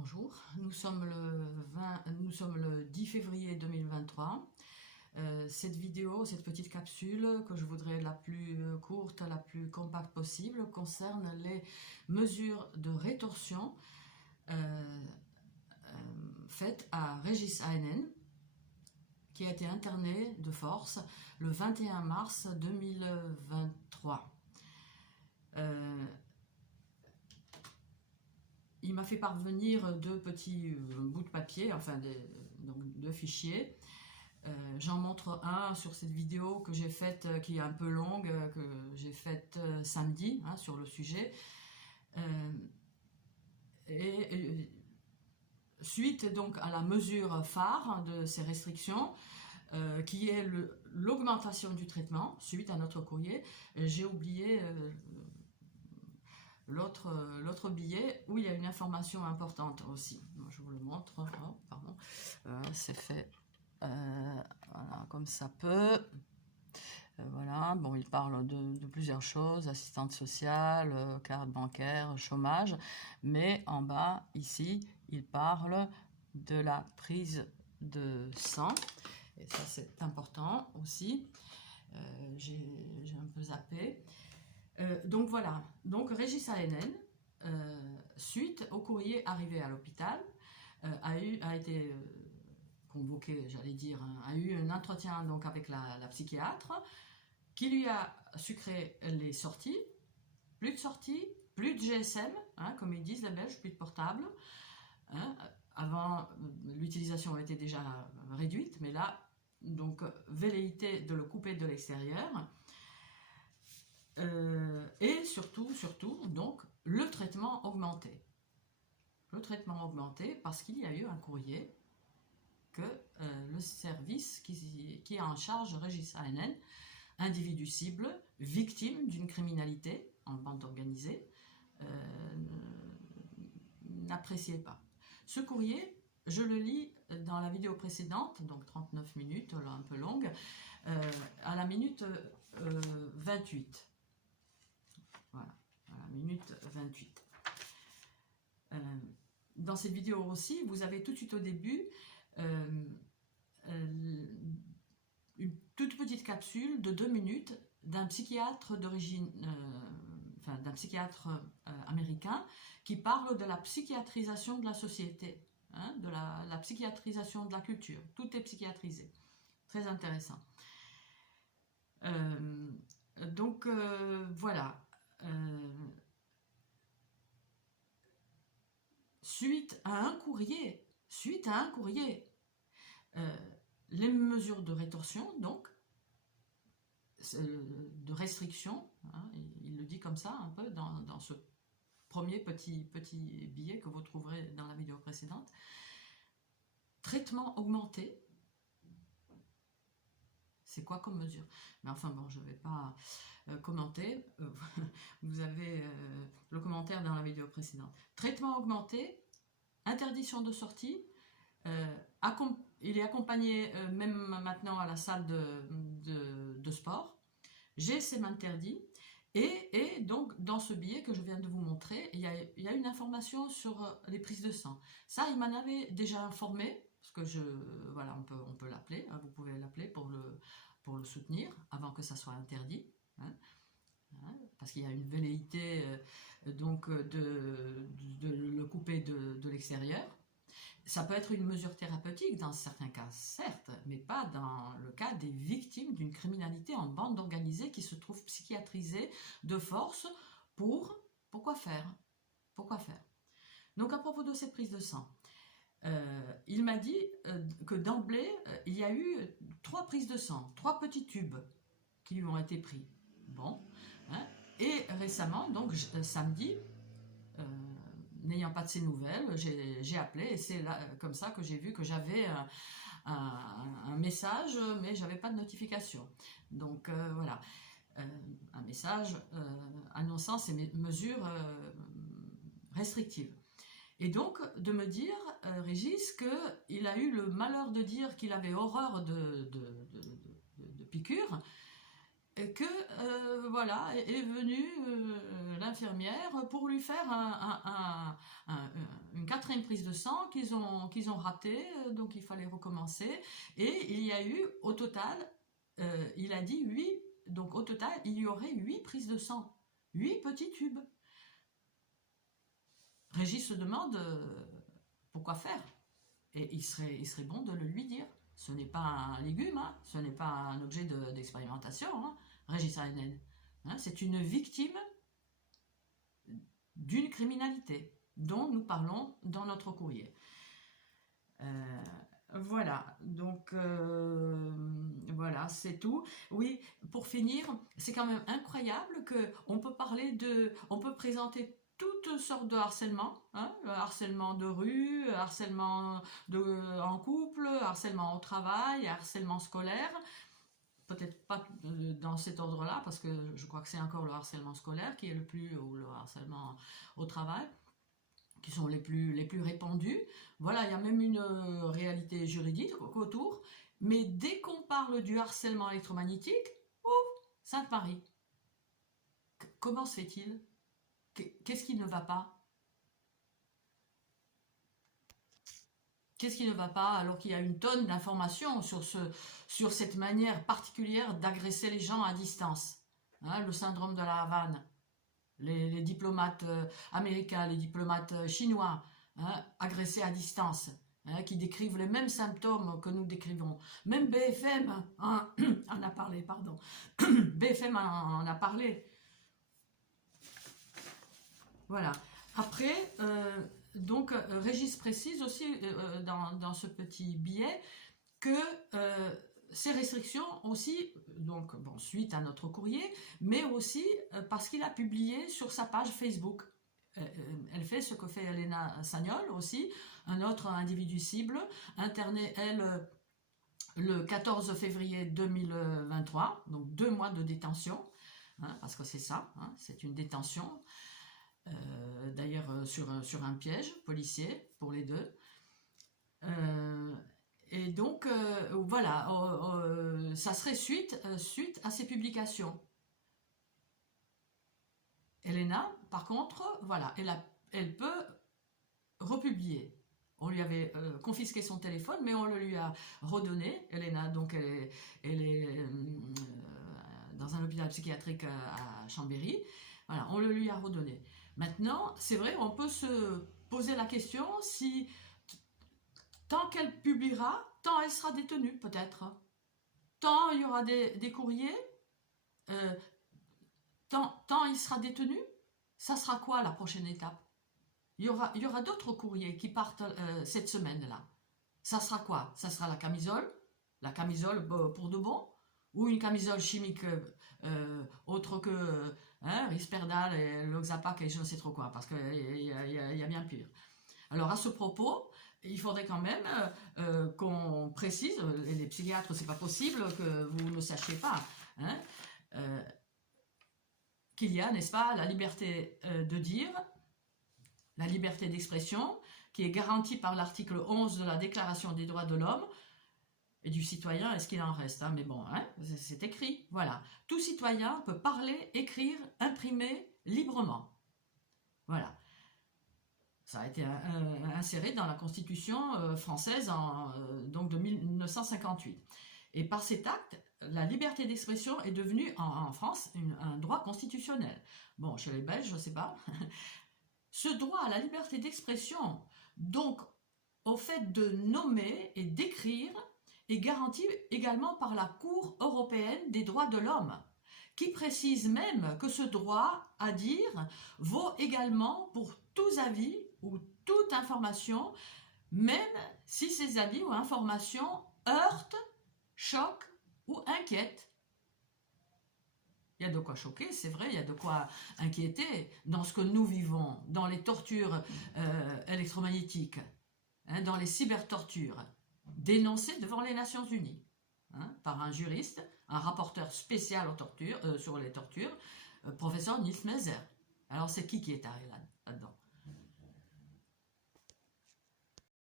Bonjour, nous sommes le 10 février 2023. Cette vidéo, cette petite capsule que je voudrais la plus courte, la plus compacte possible, concerne les mesures de rétorsion faites à Régis ANN, qui a été interné de force le 21 mars 2023. Il m'a fait parvenir deux petits bouts de papier, enfin donc deux fichiers. J'en montre un sur cette vidéo que j'ai faite, qui est un peu longue, que j'ai faite samedi sur le sujet. Suite donc à la mesure phare de ces restrictions, qui est l'augmentation du traitement, suite à notre courrier, j'ai oublié l'autre billet où il y a une information importante aussi. Je vous le montre. Oh, pardon. C'est fait voilà, comme ça peut. Voilà, bon, il parle de plusieurs choses, assistante sociale, carte bancaire, chômage, mais en bas, ici, il parle de la prise de sang, et ça c'est important aussi. J'ai un peu zappé. Donc voilà, donc Régis ANN, suite au courrier arrivé à l'hôpital, a été convoqué, j'allais dire, a eu un entretien donc avec la psychiatre, qui lui a sucré les sorties, plus de GSM, comme ils disent les Belges, plus de portable. Avant, l'utilisation était déjà réduite, mais là, donc, velléité de le couper de l'extérieur. Et surtout, donc, le traitement augmenté. Le traitement augmenté parce qu'il y a eu un courrier que le service qui est en charge Régis ANN, individu cible, victime d'une criminalité en bande organisée, n'appréciait pas. Ce courrier, je le lis dans la vidéo précédente, donc 39 minutes, là, un peu longue, à la minute 28. Voilà, à la minute 28. Dans cette vidéo aussi, vous avez tout de suite au début une toute petite capsule de 2 minutes d'un psychiatre d'origine, d'un psychiatre américain, qui parle de la psychiatrisation de la société, de la psychiatrisation de la culture. Tout est psychiatrisé. Très intéressant. Donc voilà. Suite à un courrier, les mesures de rétorsion, donc, de restriction, il le dit comme ça un peu dans ce premier petit billet que vous trouverez dans la vidéo précédente. Traitement augmenté. C'est quoi comme mesure? Mais enfin bon, je ne vais pas commenter. Vous avez le commentaire dans la vidéo précédente. Traitement augmenté, interdiction de sortie. Il est accompagné même maintenant à la salle de sport. GSM interdit. Et donc, dans ce billet que je viens de vous montrer, il y a une information sur les prises de sang. Ça, il m'en avait déjà informé, parce que voilà, on peut l'appeler, vous pouvez l'appeler pour le soutenir, avant que ça soit interdit. Parce qu'il y a une velléité donc de le couper de l'extérieur. Ça peut être une mesure thérapeutique dans certains cas, certes, mais pas dans le cas des victimes d'une criminalité en bande organisée qui se trouvent psychiatrisées de force pourquoi faire? Donc à propos de cette prise de sang, il m'a dit que d'emblée, il y a eu 3 prises de sang, 3 petits tubes qui lui ont été pris. Bon, et récemment, donc samedi, n'ayant pas de ces nouvelles, j'ai appelé, et c'est comme ça que j'ai vu que j'avais un message, mais j'avais pas de notification. Donc voilà, un message annonçant ces mesures restrictives. Et donc de me dire, Régis, qu'il a eu le malheur de dire qu'il avait horreur de piqûres, et que voilà, est venue l'infirmière pour lui faire une 4e prise de sang qu'ils ont ratée, donc il fallait recommencer. Et il y a eu, au total, il a dit 8, donc au total, il y aurait 8 prises de sang, 8 petits tubes. Régis se demande pourquoi faire. Et il serait bon de le lui dire. Ce n'est pas un légume, hein, ce n'est pas un objet d'expérimentation, hein, Régis Heinen. Hein, c'est une victime d'une criminalité dont nous parlons dans notre courrier. Voilà, donc voilà, c'est tout. Oui, pour finir, c'est quand même incroyable qu'on peut on peut présenter toutes sortes de harcèlement, hein, le harcèlement de rue, harcèlement en couple, harcèlement au travail, harcèlement scolaire. Peut-être pas dans cet ordre-là, parce que je crois que c'est encore le harcèlement scolaire qui est ou le harcèlement au travail, qui sont les plus répandus. Voilà, il y a même une réalité juridique autour. Mais dès qu'on parle du harcèlement électromagnétique, Sainte-Marie, comment se fait-il? Qu'est-ce qui ne va pas? Qu'est-ce qui ne va pas alors qu'il y a une tonne d'informations sur cette manière particulière d'agresser les gens à distance, hein, le syndrome de la Havane, les diplomates américains, les diplomates chinois, hein, agressés à distance, hein, qui décrivent les mêmes symptômes que nous décrivons. Même BFM hein, en a parlé, pardon. BFM en a parlé. Voilà. Après, donc, Régis précise aussi dans ce petit billet que ces restrictions aussi, donc bon, suite à notre courrier, mais aussi parce qu'il a publié sur sa page Facebook. Elle fait ce que fait Elena Sagnol aussi, un autre individu cible, interné, elle, le 14 février 2023, donc 2 mois de détention, hein, parce que c'est ça, hein, c'est une détention. D'ailleurs sur un piège policier pour les deux. Et donc voilà, ça serait suite à ces publications. Elena, par contre, voilà, elle peut republier. On lui avait confisqué son téléphone, mais on le lui a redonné. Elena, donc elle est dans un hôpital psychiatrique à Chambéry. Voilà, on le lui a redonné. Maintenant, c'est vrai, on peut se poser la question si, tant qu'elle publiera, tant elle sera détenue, peut-être. Tant il y aura des courriers, tant il sera détenu, ça sera quoi la prochaine étape? Il y aura d'autres courriers qui partent cette semaine-là. Ça sera quoi? Ça sera la camisole pour de bon, ou une camisole chimique autre que Risperdal et Loxapac et je ne sais trop quoi, parce qu'il y a bien pire. Alors à ce propos, il faudrait quand même qu'on précise, les psychiatres, c'est pas possible que vous ne sachiez pas, hein, qu'il y a, n'est-ce pas, la liberté de dire, la liberté d'expression, qui est garantie par l'article 11 de la Déclaration des droits de l'homme et du citoyen, est-ce qu'il en reste, hein, mais bon, hein, c'est écrit, voilà. Tout citoyen peut parler, écrire, imprimer librement. Voilà. Ça a été inséré dans la Constitution française donc de 1958. Et par cet acte, la liberté d'expression est devenue en France un droit constitutionnel. Bon, chez les Belges, je ne sais pas. Ce droit à la liberté d'expression, donc au fait de nommer et d'écrire, est garanti également par la Cour européenne des droits de l'homme, qui précise même que ce droit à dire vaut également pour tous avis ou toute information, même si ces avis ou informations heurtent, choquent ou inquiètent. Il y a de quoi choquer, c'est vrai, il y a de quoi inquiéter dans ce que nous vivons, dans les tortures électromagnétiques, hein, dans les cybertortures, dénoncées devant les Nations Unies, hein, par un juriste, un rapporteur spécial aux tortures, sur les tortures, professeur Nils Meiser. Alors c'est qui est là-dedans?